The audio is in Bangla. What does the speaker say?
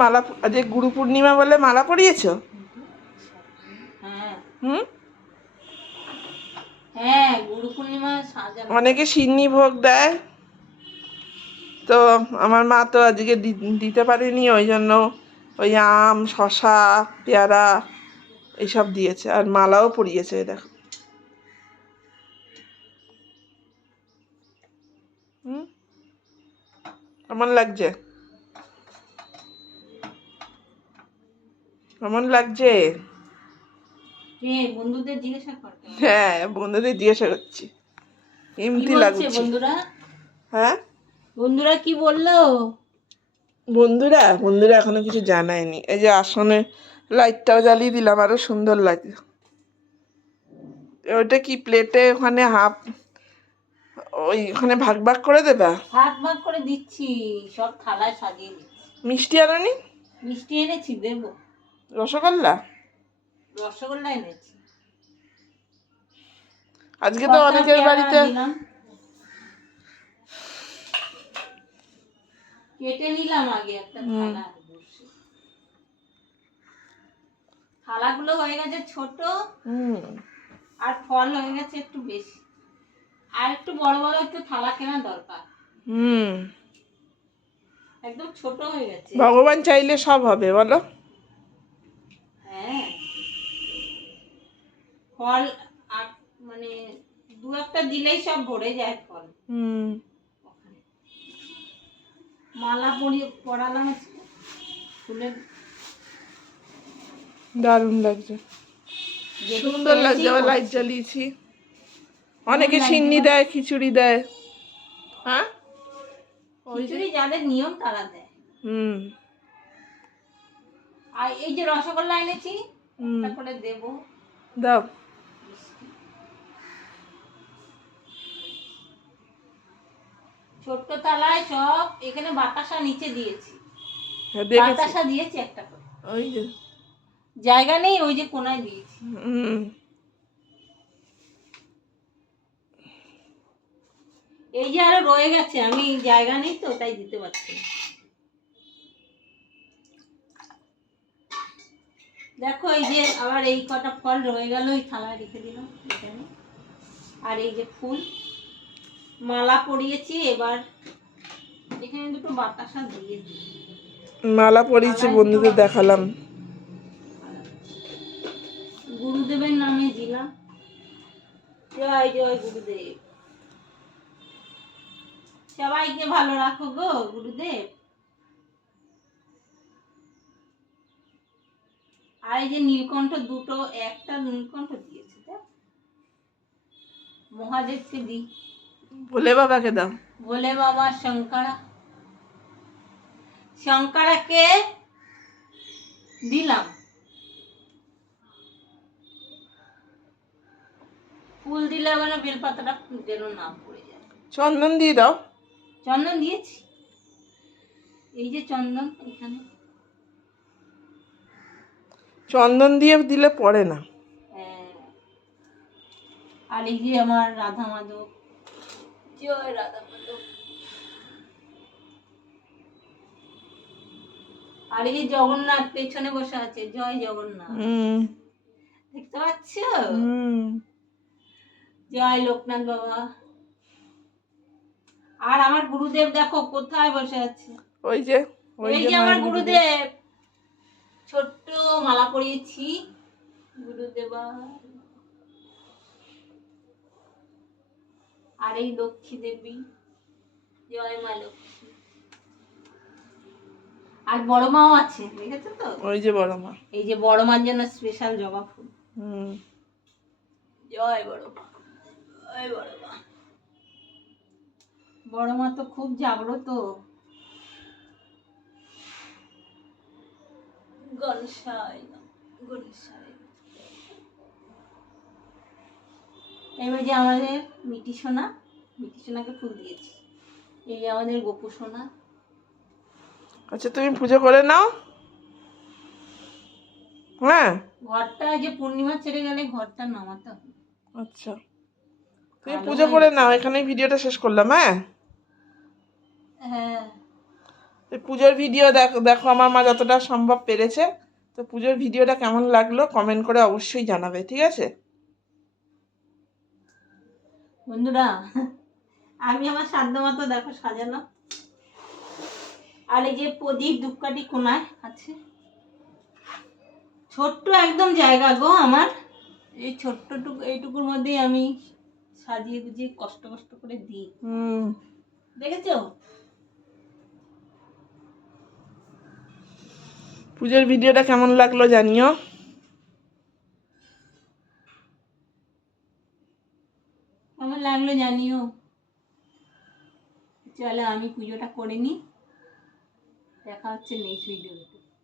মালা আজ গুরু পূর্ণিমা বলে মালা পরিয়েছো? হ্যাঁ হুম, হ্যাঁ, গুরু পূর্ণিমা সাজানো। অনেকে সিন্নি ভোগ দেয়, তো আমার মা তো আজকে দিতে পারেনি, ওই জন্য ওই আম, শশা, পেয়ারা এইসব দিয়েছে, আর মালাও পরিয়েছে। এই দেখো। হুম, কেমন লাগছে? কেমন লাগছে? বন্ধুদের জিজ্ঞাসা করতে হবে। হ্যাঁ, বন্ধুদের জিজ্ঞাসা করছি কি এমতি বলছে লাগছে। বন্ধুরা? হ্যাঁ, বন্ধুরা কি বললো? বন্ধুরা এখনো কিছু জানায়নি। এই যে আসনে লাইটটাও জ্বালিয়ে দিলাম, আরো সুন্দর লাগে। ওইটা কি প্লেটে ওখানে হাফ, ওই ওখানে ভাগ ভাগ করে দেবা? ভাগ ভাগ করে দিচ্ছি, সব থালায় সাজিয়ে দিচ্ছি। মিষ্টি আনোনি? মিষ্টি এনেছি, দেবো। রসগোল্লা? রসগোল্লা এনেছি। আজকে তো শসা অনেকের পেয়ারা বাড়িতে দিলাম, কেটে নিলাম আগে একটা থালা বসে। থালাগুলো হয়ে গেছে ছোট, আর ফল হয়ে গেছে একটু বেশি। আর একটু বড় বড় একটু থালা কেনা দরকার। একদম ছোট হয়ে গেছে। ভগবান চাইলে সব হবে, বলো? হ্যাঁ, ফল আর মানে দু একটা দিলেই সব ভরে যায় ফল। মালা পরালাম ফুলের, দারুণ লাগছে, সুন্দর লাগছে। আবার লাইট জ্বালিয়েছি। অনেকে সিন্নি দেয়, খিচুড়ি দেয়। হ্যাঁ, খিচুড়ি যাদের নিয়ম তারা দেয়। হুম, আর এই যে রসগোল্লা এনেছি, একটা করে দেবো। দাও। ছোট্ট থালায় সব, এখানে বাতাসা নিচে দিয়েছি। হ্যাঁ, দেখেছি। বাতাসা দিয়েছি একটা করে, ওই যে জায়গা নেই, ওই যে কোনায় দিয়েছি। এই যে আরো রয়ে গেছে, আমি জায়গা নেই তো তাই দিতে পারছি না। দেখো এই যে আবার এই কটা ফল রয়ে গেল, ওই থালায় রেখে দিলাম এখানে। আর এই যে ফুল মালা পরিয়েছি, এবার এখানে দুটো বাতাসা দিয়ে দিই। মালা পরিয়েছি, বন্ধুদের দেখালাম। গুরুদেবের নামে দিলাম। জয় জয় গুরুদেব, সবাইকে ভালো রাখো গো গুরুদেব। আর এই যে নীলকণ্ঠ দুটো, একটা নীলকণ্ঠ দিয়েছে, মহাদেবকে দিই। ভোলে বাবাকে দাও। ভোলে বাবা, শঙ্করাকে দিলাম। ফুল দিলে মানে বেলপাতাটা যেন না পড়ে যায়। চন্দন দিয়ে দাও। চন্দন দিয়েছি, এই যে চন্দন এখানে। চন্দন দিয়ে দিলে পড়ে না। আর এই যে আমার রাধা মাধব, জয় রাধা মাধব। আর এই যে জগন্নাথ পেছনে বসে আছে, জয় জগন্নাথ, দেখতে পাচ্ছ? জয় লোকনাথ বাবা। আর আমার গুরুদেব দেখো কোথায় বসে আছে, ওই যে এই যে আমার গুরুদেব। ছোট্ট মালা পরিয়েছি গুরুদেবা। আর এই লক্ষ্মী দেবী, জয় মা লক্ষ্মী। আর বড় মাও আছে, দেখেছো তো? ওই যে বড় মা। এই যে বড় মার জন্য স্পেশাল জবা ফুল। জয় বড় মা, জয় বড় মা। বড় মা তো খুব জাগ্রত। গণেশায় গণেশায়। এবার যে আমাদের মিটি সোনাকে ফুল দিয়েছি। এই আমাদের গোপু সোনা। আচ্ছা, তুমি পুজো করে নাও। হ্যাঁ, ঘরটা যে পূর্ণিমা ছেড়ে গেলে ঘরটা নামাতে হবে। আচ্ছা, তুমি পুজো করে নাও। এখানেই ভিডিওটা শেষ করলাম। হ্যাঁ, হ্যাঁ, তো পুজোর ভিডিও দেখো দেখো আমার মা যতটা সম্ভব পেরেছে। তো পুজোর ভিডিওটা কেমন লাগলো কমেন্ট করে অবশ্যই জানাবে, ঠিক আছে? বন্ধুরা, আমি আমার সাধ্য মতো দেখো সাজানো। আর এই যে প্রদীপ ধূপকাঠি কোনায় আছে। ছোট্ট একদম জায়গা গো আমার, এই ছোট্টটুকু এইটুকুর মধ্যেই আমি সাজিয়ে গুজিয়ে কষ্ট কষ্ট করে দিই। দেখেছো? পুজোর ভিডিওটা কেমন লাগলো জানিও। কেমন লাগলো জানিও। চলো আমি পুজোটা করে নিই, দেখা হচ্ছে নেক্সট ভিডিওতে।